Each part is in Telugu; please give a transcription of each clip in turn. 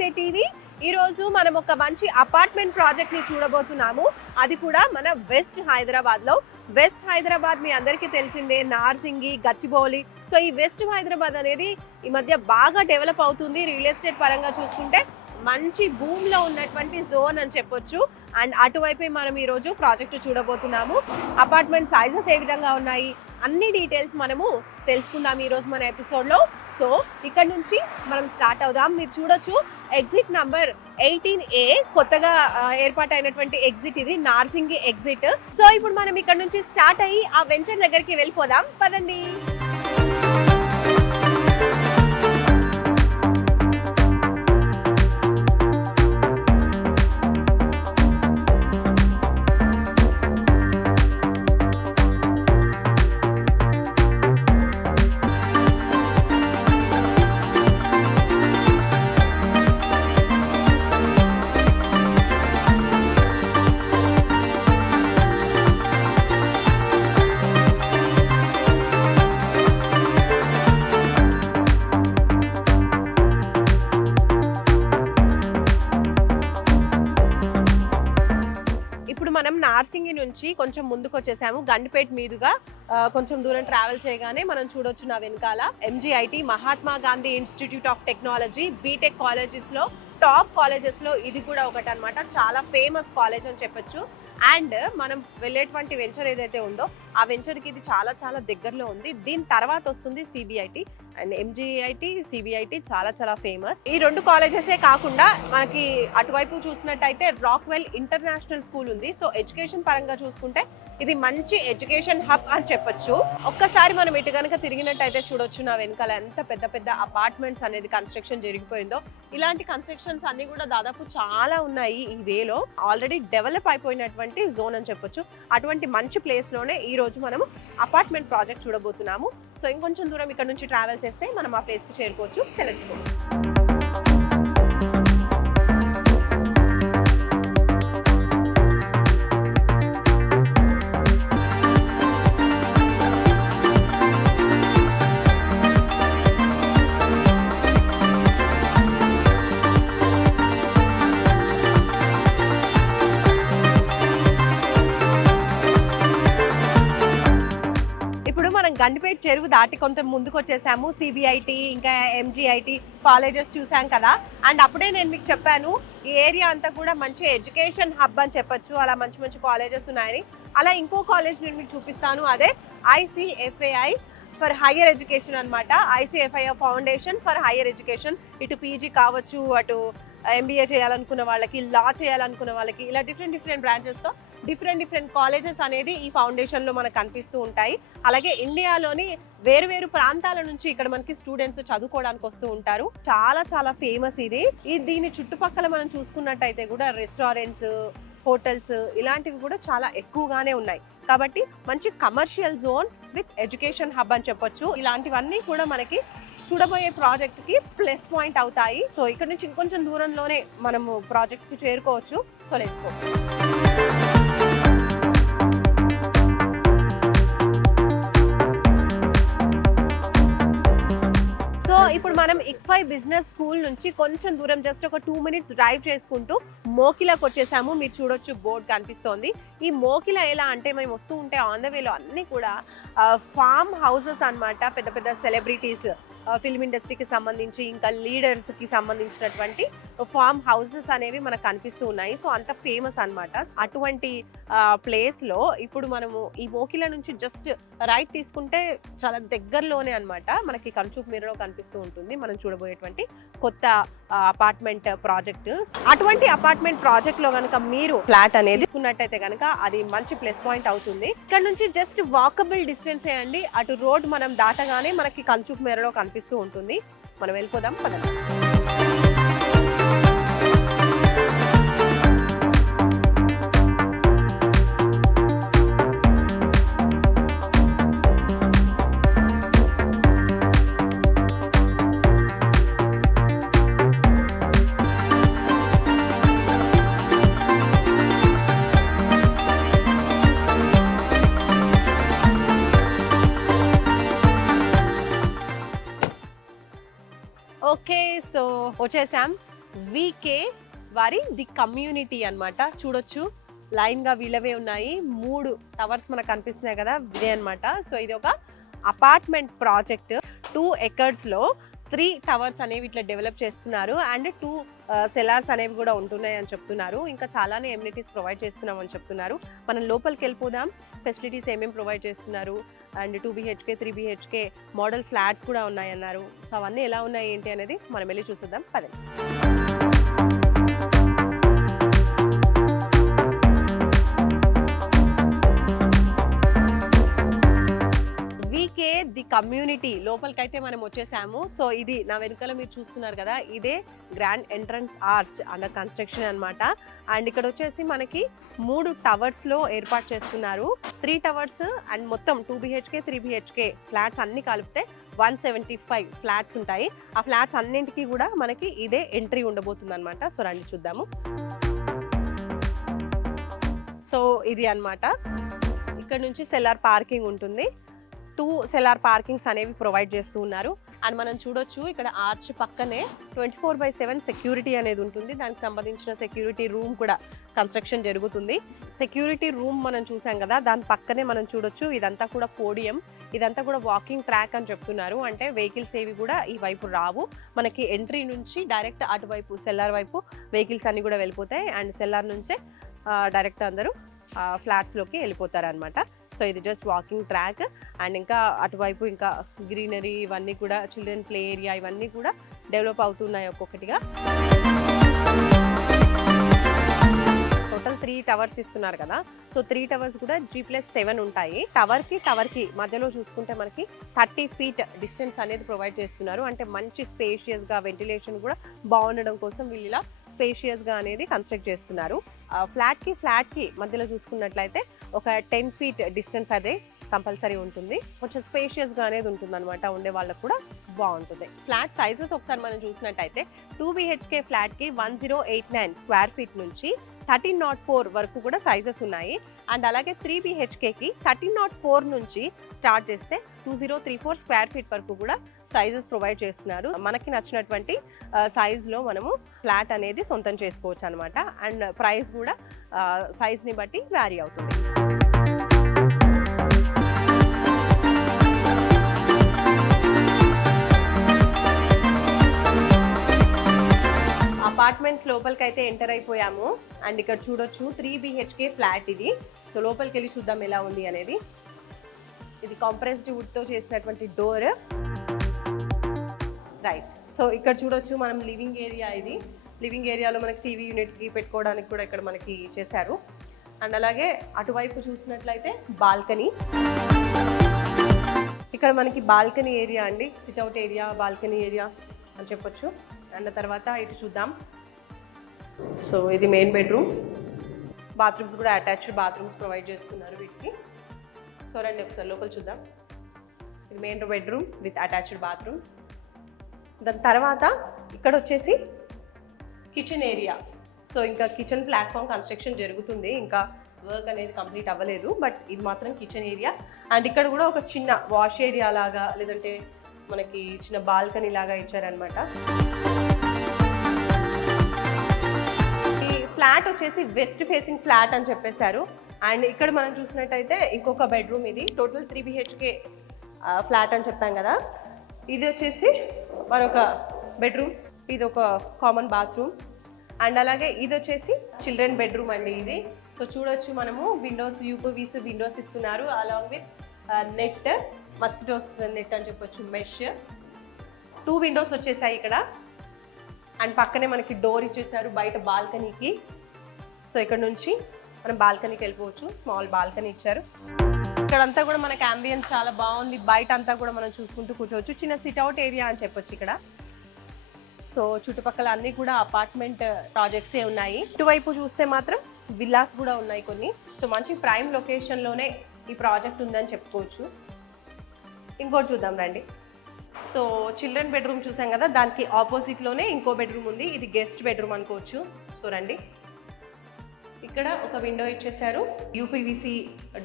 నమస్తే టీవీ. ఈ రోజు మనం ఒక మంచి అపార్ట్మెంట్ ప్రాజెక్ట్ ని చూడబోతున్నాము. అది కూడా మన వెస్ట్ హైదరాబాద్ లో. వెస్ట్ హైదరాబాద్ మీ అందరికీ తెలిసిందే, నార్సింగి, గచ్చిబౌలి. సో ఈ వెస్ట్ హైదరాబాద్ అనేది ఈ మధ్య బాగా డెవలప్ అవుతుంది. రియల్ ఎస్టేట్ పరంగా చూసుకుంటే మంచి భూమ్ లో ఉన్నటువంటి జోన్ అని చెప్పొచ్చు. అండ్ అటువైపే మనం ఈరోజు ప్రాజెక్టు చూడబోతున్నాము. అపార్ట్మెంట్ సైజెస్ ఏ విధంగా ఉన్నాయి, అన్ని డీటెయిల్స్ మనము తెలుసుకుందాం ఈరోజు మన ఎపిసోడ్లో. సో ఇక్కడ నుంచి మనం స్టార్ట్ అవుదాం. మీరు చూడొచ్చు ఎగ్జిట్ నంబర్ 18A కొత్తగా ఏర్పాటైనటువంటి ఎగ్జిట్ ఇది, నార్సింగి ఎగ్జిట్. సో ఇప్పుడు మనం ఇక్కడ నుంచి స్టార్ట్ అయ్యి ఆ వెంచర్ దగ్గరికి వెళ్ళిపోదాం, పదండి. మనం నార్సింగి నుంచి కొంచెం ముందుకు వచ్చేసాము. గండిపేట మీదుగా కొంచెం దూరం ట్రావెల్ చేయగానే మనం చూడొచ్చు నా వెనకాల MGIT, Mahatma Gandhi institute of technology, BTech colleges లో టాప్ కాలేజెస్ లో ఇది కూడా ఒకటి అన్నమాట. చాలా ఫేమస్ కాలేజ్ అని చెప్పొచ్చు. అండ్ మనం వెళ్ళేటువంటి వెంచర్ ఏదైతే ఉందో ఆ వెంచర్కి ఇది చాలా చాలా దగ్గరలో ఉంది. దీని తర్వాత వస్తుంది CBIT అండ్ MGIT, CBIT చాలా చాలా ఫేమస్. ఈ రెండు కాలేజెసే కాకుండా మనకి అటువైపు చూసినట్టయితే రాక్వెల్ ఇంటర్నేషనల్ స్కూల్ ఉంది. సో ఎడ్యుకేషన్ పరంగా చూసుకుంటే ఇది మంచి ఎడ్యుకేషన్ హబ్ అని చెప్పొచ్చు. ఒక్కసారి మనం ఇటు కనుక తిరిగినట్టయితే చూడొచ్చు నా వెనకాల ఎంత పెద్ద పెద్ద అపార్ట్మెంట్స్ అనేది కన్స్ట్రక్షన్ జరిగిపోయిందో. ఇలాంటి కన్స్ట్రక్షన్స్ అన్ని కూడా దాదాపు చాలా ఉన్నాయి ఈ వేలో. ఆల్రెడీ డెవలప్ అయిపోయినటువంటి జోన్ అని చెప్పొచ్చు. అటువంటి మంచి ప్లేస్ లోనే ఈ రోజు మనం అపార్ట్మెంట్ ప్రాజెక్ట్ చూడబోతున్నాము. సో ఇంకొంచెం దూరం ఇక్కడ నుంచి ట్రావెల్ చేస్తే మనం ఆ ప్లేస్ కి చేరుకోవచ్చు. సెలెక్ట్ చేసుకోవచ్చు. గండిపేట చెరువు దాటి కొంత ముందుకు వచ్చేసాము. CBIT ఇంకా MGIT కాలేజెస్ చూసాం కదా. అండ్ అప్పుడే నేను మీకు చెప్పాను ఈ ఏరియా అంతా కూడా మంచి ఎడ్యుకేషన్ హబ్ అని చెప్పొచ్చు. అలా మంచి మంచి కాలేజెస్ ఉన్నాయని. అలా ఇంకో కాలేజ్ నేను మీకు చూపిస్తాను. అదే ICFAI ఫర్ హైయర్ ఎడ్యుకేషన్ అనమాట. ICFAI foundation for higher education. ఇటు PG కావచ్చు, అటు MBA చేయాలనుకున్న వాళ్ళకి, లా చేయాలనుకున్న వాళ్ళకి, ఇలా డిఫరెంట్ బ్రాంచెస్తో డిఫరెంట్ కాలేజెస్ అనేది ఈ ఫౌండేషన్లో మనకు కనిపిస్తూ ఉంటాయి. అలాగే ఇండియాలోని వేరు ప్రాంతాల నుంచి ఇక్కడ మనకి స్టూడెంట్స్ చదువుకోవడానికి వస్తూ ఉంటారు. చాలా చాలా ఫేమస్ ఇది. దీని చుట్టుపక్కల మనం చూసుకున్నట్టయితే కూడా రెస్టారెంట్స్, హోటల్స్ ఇలాంటివి కూడా చాలా ఎక్కువగానే ఉన్నాయి. కాబట్టి మంచి commercial zone with education hub అని చెప్పొచ్చు. ఇలాంటివన్నీ కూడా మనకి చూడబోయే ప్రాజెక్ట్ కి ప్లస్ పాయింట్ అవుతాయి. సో ఇక్కడ నుంచి ఇంకొంచెం దూరంలోనే మనము ప్రాజెక్ట్ కి చేరుకోవచ్చు. So let's go. సో ఇప్పుడు మనం ICFAI బిజినెస్ స్కూల్ నుంచి కొంచెం దూరం జస్ట్ ఒక 2 minutes డ్రైవ్ చేసుకుంటూ మోకిలాకి వచ్చేసాము. మీరు చూడొచ్చు బోర్డు కనిపిస్తోంది. ఈ మోకిలా ఎలా అంటే మేము వస్తూ ఉంటే ఆన్ ద వేలో అన్నీ కూడా ఫామ్ హౌసెస్ అన్నమాట. పెద్ద పెద్ద సెలబ్రిటీస్, ఫిల్మ్ ఇండస్ట్రీకి సంబంధించి ఇంకా లీడర్స్కి సంబంధించినటువంటి ఫామ్ హౌసెస్ అనేవి మనకు కనిపిస్తూ ఉన్నాయి. సో అంత ఫేమస్ అన్నమాట. అటువంటి ప్లేస్లో ఇప్పుడు మనము ఈ మోకిలా నుంచి జస్ట్ రైట్ తీసుకుంటే చాలా దగ్గరలోనే అన్నమాట మనకి కంచూప్ మిర్రలో కనిపిస్తూ ఉంటుంది మనం చూడబోయేటువంటి కొత్త అపార్ట్మెంట్ ప్రాజెక్ట్. అటువంటి అపార్ట్మెంట్ ప్రాజెక్ట్ లో కనుక మీరు ఫ్లాట్ అనేది తీసుకున్నట్టయితే కనుక అది మంచి ప్లస్ పాయింట్ అవుతుంది. ఇక్కడ నుంచి జస్ట్ వాకబుల్ డిస్టెన్స్ అండి. అటు రోడ్ మనం దాటగానే మనకి కంచూప్ మిర్రలో కనిపిస్తూ ఉంటుంది. మనం వెళ్ళిపోదాం పదండి. ఓకే, సో వచ్చేసాం. వీకే వారి ది కమ్యూనిటీ అన్నమాట. చూడొచ్చు లైన్ గా వీళ్ళవే ఉన్నాయి. 3 టవర్స్ మనకు కనిపిస్తున్నాయి కదా, ఇదే అనమాట. సో ఇది ఒక అపార్ట్మెంట్ ప్రాజెక్ట్. 2 acres లో 3 టవర్స్ అనేవి ఇట్లా డెవలప్ చేస్తున్నారు. అండ్ 2 సెలార్స్ అనేవి కూడా ఉంటున్నాయి అని చెప్తున్నారు. ఇంకా చాలానే ఎమ్యూనిటీస్ ప్రొవైడ్ చేస్తున్నాం అని చెప్తున్నారు. మనం లోపలికి వెళ్ళిపోదాం, ఫెసిలిటీస్ ఏమేమి ప్రొవైడ్ చేస్తున్నారు. And 2 BHK 3 BHK model flats కూడా ఉన్నాయన్నారు. సో అవన్నీ ఎలా ఉన్నాయి ఏంటి అనేది మనం వెళ్ళి చూసేద్దాం పదండి. ది కమ్యూనిటీ లోపలికైతే మనం వచ్చేసాము. సో ఇది నా వెనుకల మీరు చూస్తున్నారు కదా, ఇదే grand entrance arch under construction అన్నమాట. అండ్ ఇక్కడ వచ్చేసి మనకి 3 టవర్స్ లో ఏర్పాటు చేస్తున్నారు. 3 టవర్స్ అండ్ మొత్తం 2 BHK 3 BHK ఫ్లాట్స్ అన్ని కలిపితే 175 ఫ్లాట్స్ ఉంటాయి. ఆ ఫ్లాట్స్ అన్నింటికి కూడా మనకి ఇదే ఎంట్రీ ఉండబోతుంది అనమాట. సో రండి చూద్దాము. సో ఇది అన్నమాట, ఇక్కడ నుంచి సెల్లార్ పార్కింగ్ ఉంటుంది. 2 సెల్లార్ పార్కింగ్స్ అనేవి ప్రొవైడ్ చేస్తూ ఉన్నారు. అండ్ మనం చూడొచ్చు ఇక్కడ ఆర్చ్ పక్కనే 24/7 సెక్యూరిటీ అనేది ఉంటుంది. దానికి సంబంధించిన సెక్యూరిటీ రూమ్ కూడా కన్స్ట్రక్షన్ జరుగుతుంది. సెక్యూరిటీ రూమ్ మనం చూసాం కదా, దాని పక్కనే మనం చూడొచ్చు ఇదంతా కూడా పోడియం, ఇదంతా కూడా వాకింగ్ ట్రాక్ అని చెప్తున్నారు. అంటే వెహికల్స్ ఏవి కూడా ఈ వైపు రావు. మనకి ఎంట్రీ నుంచి డైరెక్ట్ అటువైపు సెల్లార్ వైపు వెహికల్స్ అన్ని కూడా వెళ్ళిపోతాయి. అండ్ సెల్లార్ నుంచే డైరెక్ట్ అందరూ ఫ్లాట్స్లోకి వెళ్ళిపోతారు అనమాట. సో ఇది జస్ట్ వాకింగ్ ట్రాక్. అండ్ ఇంకా అటువైపు ఇంకా గ్రీనరీ ఇవన్నీ కూడా, చిల్డ్రన్ ప్లే ఏరియా ఇవన్నీ కూడా డెవలప్ అవుతున్నాయి ఒక్కొక్కటిగా. టోటల్ 3 టవర్స్ ఇస్తున్నారు కదా. సో 3 టవర్స్ కూడా G+7 ఉంటాయి. టవర్కి మధ్యలో చూసుకుంటే మనకి 30 feet డిస్టెన్స్ అనేది ప్రొవైడ్ చేస్తున్నారు. అంటే మంచి స్పేషియస్గా వెంటిలేషన్ కూడా బాగుండడం కోసం వీళ్ళు ఇలా స్పేషియస్గా అనేది కన్స్ట్రక్ట్ చేస్తున్నారు. ఫ్లాట్కి మధ్యలో చూసుకున్నట్లయితే ఒక 10 feet డిస్టెన్స్ అదే కంపల్సరీ ఉంటుంది. కొంచెం స్పేషియస్గా అనేది ఉంటుంది అనమాట, ఉండే వాళ్ళకు కూడా బాగుంటుంది. ఫ్లాట్ సైజెస్ ఒకసారి మనం చూసినట్టయితే 2 BHK ఫ్లాట్కి 1089 స్క్వేర్ ఫీట్ నుంచి 1304 వరకు కూడా సైజెస్ ఉన్నాయి. అండ్ అలాగే 3 BHKకి 1304 నుంచి స్టార్ట్ చేస్తే 2034 స్క్వేర్ ఫీట్ వరకు కూడా సైజెస్ ప్రొవైడ్ చేస్తున్నారు. మనకి నచ్చినటువంటి సైజ్లో మనము ఫ్లాట్ అనేది సొంతం చేసుకోవచ్చు అనమాట. అండ్ ప్రైస్ కూడా సైజ్ని బట్టి వ్యారీ అవుతుంది. అపార్ట్మెంట్స్ లోపలికి అయితే ఎంటర్ అయిపోయాము. అండ్ ఇక్కడ చూడొచ్చు 3 BHK ఫ్లాట్ ఇది. సో లోపలికి వెళ్ళి చూద్దాం ఎలా ఉంది అనేది. ఇది కాంప్రెస్డ్ వుడ్తో చేసినటువంటి డోర్. రైట్, సో ఇక్కడ చూడొచ్చు మనం లివింగ్ ఏరియా. ఇది లివింగ్ ఏరియాలో మనకి టీవీ యూనిట్కి పెట్టుకోవడానికి కూడా ఇక్కడ మనకి చేశారు. అండ్ అలాగే అటువైపు చూసినట్లయితే బాల్కనీ. ఇక్కడ మనకి బాల్కనీ ఏరియా అండి, సిట్అవుట్ ఏరియా, బాల్కనీ ఏరియా అని చెప్పొచ్చు. అండ్ తర్వాత ఇటు చూద్దాం. సో ఇది మెయిన్ బెడ్రూమ్. బాత్రూమ్స్ కూడా అటాచ్డ్ బాత్రూమ్స్ ప్రొవైడ్ చేస్తున్నారు వీటికి. సో రండి ఒకసారి లోపల చూద్దాం. ఇది main bedroom with attached bathrooms. దాని తర్వాత ఇక్కడ వచ్చేసి కిచెన్ ఏరియా. సో ఇంకా కిచెన్ ప్లాట్ఫామ్ కన్స్ట్రక్షన్ జరుగుతుంది, ఇంకా వర్క్ అనేది కంప్లీట్ అవ్వలేదు. బట్ ఇది మాత్రం కిచెన్ ఏరియా. అండ్ ఇక్కడ కూడా ఒక చిన్న వాష్ ఏరియా లాగా, లేదంటే మనకి చిన్న బాల్కనీ లాగా ఇచ్చారనమాట. ఈ ఫ్లాట్ వచ్చేసి వెస్ట్ ఫేసింగ్ ఫ్లాట్ అని చెప్పేశారు. అండ్ ఇక్కడ మనం చూసినట్టయితే ఇంకొక బెడ్రూమ్. ఇది టోటల్ 3 BHK ఫ్లాట్ అని చెప్పాం కదా. ఇది వచ్చేసి మరొక బెడ్రూమ్, ఇది ఒక కామన్ బాత్రూమ్. అండ్ అలాగే ఇది వచ్చేసి చిల్డ్రన్ బెడ్రూమ్ అండి ఇది. సో చూడొచ్చు మనము విండోస్, UPVC విండోస్ ఇస్తున్నారు, along with net, mosquitoes net అని చెప్పొచ్చు, మెష్. 2 విండోస్ వచ్చేసాయి ఇక్కడ. అండ్ పక్కనే మనకి డోర్ ఇచ్చేసారు బయట బాల్కనీకి. సో ఇక్కడ నుంచి మనం బాల్కనీకి వెళ్ళిపోవచ్చు, స్మాల్ బాల్కనీ ఇచ్చారు. ఇక్కడంతా కూడా మనకి అంబియన్స్ చాలా బాగుంది. బయట అంతా కూడా మనం చూసుకుంటూ కూర్చోవచ్చు, చిన్న సిట్అవుట్ ఏరియా అని చెప్పొచ్చు ఇక్కడ. సో చుట్టుపక్కల అన్నీ కూడా అపార్ట్మెంట్ ప్రాజెక్ట్సే ఉన్నాయి. ఇటువైపు చూస్తే మాత్రం విల్లాస్ కూడా ఉన్నాయి కొన్ని. సో మంచి ప్రైమ్ లొకేషన్లోనే ఈ ప్రాజెక్ట్ ఉందని చెప్పుకోవచ్చు. ఇంకోటి చూద్దాం రండి. సో చిల్డ్రన్ బెడ్రూమ్ చూసాం కదా, దానికి ఆపోజిట్లోనే ఇంకో బెడ్రూమ్ ఉంది. ఇది గెస్ట్ బెడ్రూమ్ అనుకోవచ్చు. సో రండి, ఇక్కడ ఒక విండో ఇచ్చేసారు, UPVC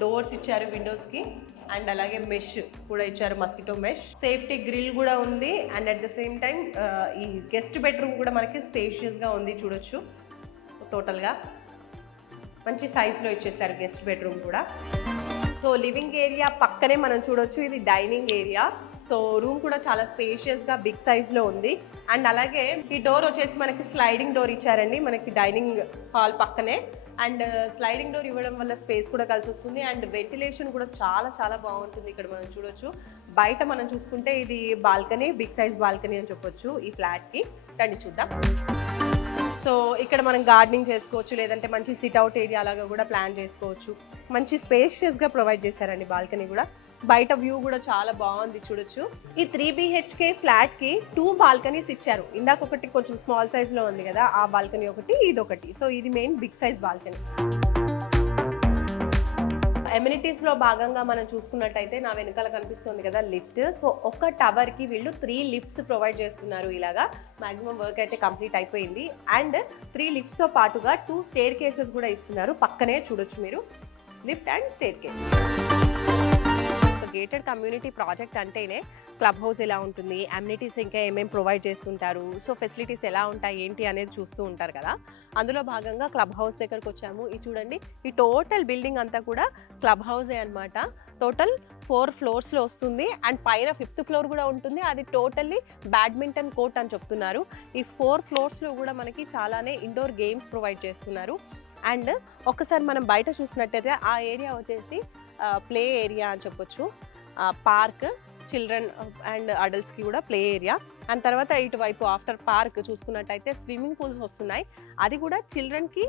డోర్స్ ఇచ్చారు విండోస్కి. అండ్ అలాగే మెష్ కూడా ఇచ్చారు, మస్కిటో మెష్. సేఫ్టీ గ్రిల్ కూడా ఉంది and at the same time ఈ గెస్ట్ బెడ్రూమ్ కూడా మనకి స్పేషియస్గా ఉంది చూడొచ్చు. టోటల్గా మంచి సైజ్లో ఇచ్చేసారు గెస్ట్ బెడ్రూమ్ కూడా. సో లివింగ్ ఏరియా పక్కనే మనం చూడొచ్చు ఇది డైనింగ్ ఏరియా. సో రూమ్ కూడా చాలా స్పేషియస్గా బిగ్ సైజ్లో ఉంది. అండ్ అలాగే ఈ డోర్ వచ్చేసి మనకి స్లైడింగ్ డోర్ ఇచ్చారండి మనకి డైనింగ్ హాల్ పక్కనే. అండ్ స్లైడింగ్ డోర్ ఇవ్వడం వల్ల స్పేస్ కూడా కలిసి వస్తుంది అండ్ వెంటిలేషన్ కూడా చాలా చాలా బాగుంటుంది. ఇక్కడ మనం చూడొచ్చు. బయట మనం చూసుకుంటే ఇది బాల్కనీ, బిగ్ సైజ్ బాల్కనీ అని చెప్పొచ్చు ఈ ఫ్లాట్కి. రండి చూద్దాం. సో ఇక్కడ మనం గార్డెనింగ్ చేసుకోవచ్చు, లేదంటే మంచి సిట్అవుట్ ఏరియా లాగా కూడా ప్లాన్ చేసుకోవచ్చు. మంచి స్పేషియస్గా ప్రొవైడ్ చేశారండి బాల్కనీ కూడా. బయట వ్యూ కూడా చాలా బాగుంది చూడొచ్చు. ఈ 3 BHK ఫ్లాట్కి 2 బాల్కనీస్ ఇచ్చారు. ఇందాక ఒకటి కొంచెం స్మాల్ సైజ్లో ఉంది కదా, ఆ బాల్కనీ ఒకటి, ఇది ఒకటి. సో ఇది మెయిన్ బిగ్ సైజ్ బాల్కనీ. ఎమ్యూనిటీస్లో భాగంగా మనం చూసుకున్నట్టయితే నా వెనకాల కనిపిస్తుంది కదా లిఫ్ట్. సో ఒక టవర్కి వీళ్ళు 3 లిఫ్ట్స్ ప్రొవైడ్ చేస్తున్నారు. ఇలాగా మ్యాక్సిమం వర్క్ అయితే కంప్లీట్ అయిపోయింది. అండ్ 3 లిఫ్ట్స్తో పాటుగా 2 స్టేర్ కేసెస్ కూడా ఇస్తున్నారు. పక్కనే చూడొచ్చు మీరు lift and stair case. Gated community project అంటేనే క్లబ్ హౌస్ ఎలా ఉంటుంది, అమ్యూనిటీస్ ఇంకా ఏమేమి ప్రొవైడ్ చేస్తుంటారు, సో ఫెసిలిటీస్ ఎలా ఉంటాయి ఏంటి అనేది చూస్తూ ఉంటారు కదా. అందులో భాగంగా క్లబ్ హౌస్ దగ్గరకు వచ్చాము. ఇది చూడండి, ఈ టోటల్ బిల్డింగ్ అంతా కూడా క్లబ్ హౌసే అనమాట. టోటల్ 4 ఫ్లోర్స్లో వస్తుంది అండ్ పైన 5th ఫ్లోర్ కూడా ఉంటుంది. అది టోటల్లీ బ్యాడ్మింటన్ కోర్ట్ అని చెప్తున్నారు. ఈ 4 ఫ్లోర్స్లో కూడా మనకి చాలానే ఇండోర్ గేమ్స్ ప్రొవైడ్ చేస్తున్నారు. అండ్ ఒక్కసారి మనం బయట చూసినట్టయితే ఆ ఏరియా వచ్చేసి ప్లే ఏరియా అని చెప్పొచ్చు. పార్క్, చిల్డ్రన్ అండ్ అడల్ట్స్కి కూడా ప్లే ఏరియా. అండ్ తర్వాత ఇటువైపు ఆఫ్టర్ పార్క్ చూసుకున్నట్టయితే స్విమ్మింగ్ పూల్స్ వస్తున్నాయి. అది కూడా చిల్డ్రన్కి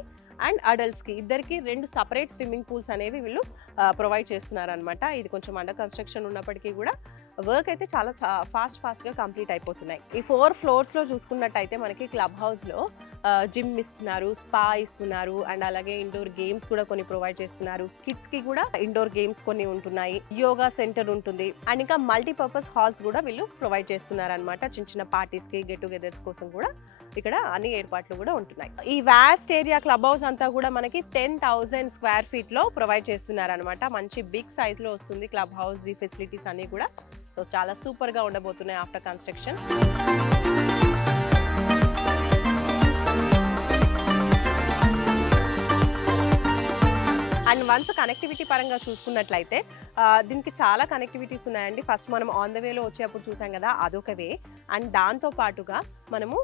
అండ్ అడల్ట్స్కి ఇద్దరికి 2 సపరేట్ స్విమ్మింగ్ పూల్స్ అనేవి వీళ్ళు ప్రొవైడ్ చేస్తున్నారనమాట. ఇది కొంచెం అండర్ కన్స్ట్రక్షన్ ఉన్నప్పటికీ కూడా వర్క్ అయితే చాలా ఫాస్ట్గా కంప్లీట్ అయిపోతున్నాయి. ఈ 4 ఫ్లోర్స్లో చూసుకున్నట్టయితే మనకి క్లబ్ హౌస్లో జిమ్ ఇస్తున్నారు, స్పా ఇస్తున్నారు అండ్ అలాగే ఇండోర్ గేమ్స్ కూడా కొన్ని ప్రొవైడ్ చేస్తున్నారు. కిడ్స్కి కూడా ఇండోర్ గేమ్స్ కొన్ని ఉంటున్నాయి, యోగా సెంటర్ ఉంటుంది అండ్ ఇంకా మల్టీపర్పస్ హాల్స్ కూడా వీళ్ళు ప్రొవైడ్ చేస్తున్నారు అనమాట. చిన్న చిన్న పార్టీస్కి, గెట్ టుగెదర్స్ కోసం కూడా ఇక్కడ అన్ని ఏర్పాట్లు కూడా ఉంటున్నాయి. ఈ వాస్ట్ ఏరియా క్లబ్ హౌస్ అంతా కూడా మనకి 10,000 స్క్వేర్ ఫీట్లో ప్రొవైడ్ చేస్తున్నారు అనమాట. మంచి బిగ్ సైజ్లో వస్తుంది క్లబ్ హౌస్. ఈ ఫెసిలిటీస్ అన్నీ కూడా సో చాలా సూపర్గా ఉండబోతున్నాయి after construction. And once connectivity పరంగా చూసుకున్నట్లయితే దీనికి చాలా కనెక్టివిటీస్ ఉన్నాయండి. ఫస్ట్ మనం ఆన్ ద వేలో వచ్చేప్పుడు చూసాం కదా, అదొక వే. అండ్ దాంతో పాటుగా మనము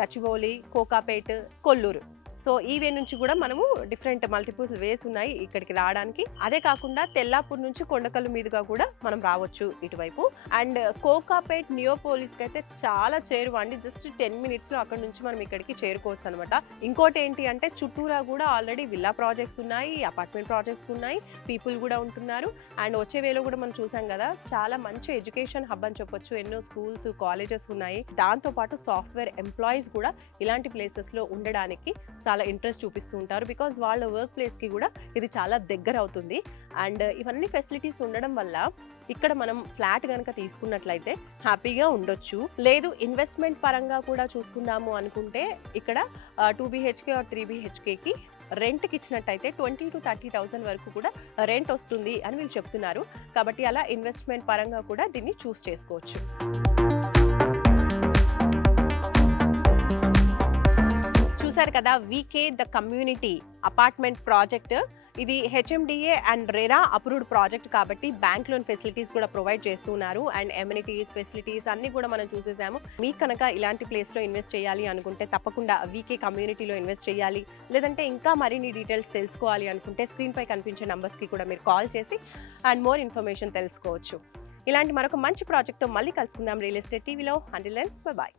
గచ్చిబౌలి, కోకాపేట్, కొల్లూరు, సో ఈ వే నుంచి కూడా మనము డిఫరెంట్ మల్టిపుల్స్ వేస్ ఉన్నాయి ఇక్కడికి రావడానికి. అదే కాకుండా తెల్లాపూర్ నుంచి కొండకల్లు మీదుగా కూడా మనం రావచ్చు ఇటువైపు. అండ్ కోకాపేట్ నియోపోలిస్కి అయితే చాలా చేరువ అండి. జస్ట్ 10 minutesలో అక్కడ నుంచి మనం ఇక్కడికి చేరుకోవచ్చు అనమాట. ఇంకోటి ఏంటి అంటే చుట్టూరా కూడా ఆల్రెడీ విల్లా ప్రాజెక్ట్స్ ఉన్నాయి, అపార్ట్మెంట్ ప్రాజెక్ట్స్ ఉన్నాయి, పీపుల్ కూడా ఉంటున్నారు. అండ్ వచ్చే వేలో కూడా మనం చూసాం కదా, చాలా మంచి ఎడ్యుకేషన్ హబ్ అని చెప్పొచ్చు. ఎన్నో స్కూల్స్, కాలేజెస్ ఉన్నాయి. దాంతోపాటు సాఫ్ట్వేర్ ఎంప్లాయీస్ కూడా ఇలాంటి ప్లేసెస్లో ఉండడానికి చాలా ఇంట్రెస్ట్ చూపిస్తూ ఉంటారు. బికాజ్ వాళ్ళ వర్క్ ప్లేస్కి కూడా ఇది చాలా దగ్గర అవుతుంది. అండ్ ఇవన్నీ ఫెసిలిటీస్ ఉండడం వల్ల ఇక్కడ మనం ఫ్లాట్ కనుక తీసుకున్నట్లయితే హ్యాపీగా ఉండొచ్చు. లేదు ఇన్వెస్ట్మెంట్ పరంగా కూడా చూసుకుందాము అనుకుంటే ఇక్కడ 2 BHK ఆర్ 3 BHKకి రెంట్కి ఇచ్చినట్టయితే 20,000 to 30,000 వరకు కూడా రెంట్ వస్తుంది అని వీళ్ళు చెప్తున్నారు. కాబట్టి అలా ఇన్వెస్ట్మెంట్ పరంగా కూడా దీన్ని చూస్ చేసుకోవచ్చు. చూసారు కదా, వీకే ద కమ్యూనిటీ అపార్ట్మెంట్ ప్రాజెక్ట్. ఇది HMDA and RERA approved project కాబట్టి బ్యాంక్ లోన్ ఫెసిలిటీస్ కూడా ప్రొవైడ్ చేస్తున్నారు. అండ్ ఎమ్యూనిటీస్, ఫెసిలిటీస్ అన్ని కూడా మనం చూసేసాము. మీకు కనుక ఇలాంటి ప్లేస్లో ఇన్వెస్ట్ చేయాలి అనుకుంటే తప్పకుండా వీకే కమ్యూనిటీలో ఇన్వెస్ట్ చేయాలి. లేదంటే ఇంకా మరిన్ని డీటెయిల్స్ తెలుసుకోవాలి అనుకుంటే స్క్రీన్పై కనిపించే నంబర్స్కి కూడా మీరు కాల్ చేసి అండ్ మోర్ ఇన్ఫర్మేషన్ తెలుసుకోవచ్చు. ఇలాంటి మరొక మంచి ప్రాజెక్ట్తో మళ్ళీ కలుసుకుందాం రియల్ ఎస్టేట్ టీవీలో. Until then by.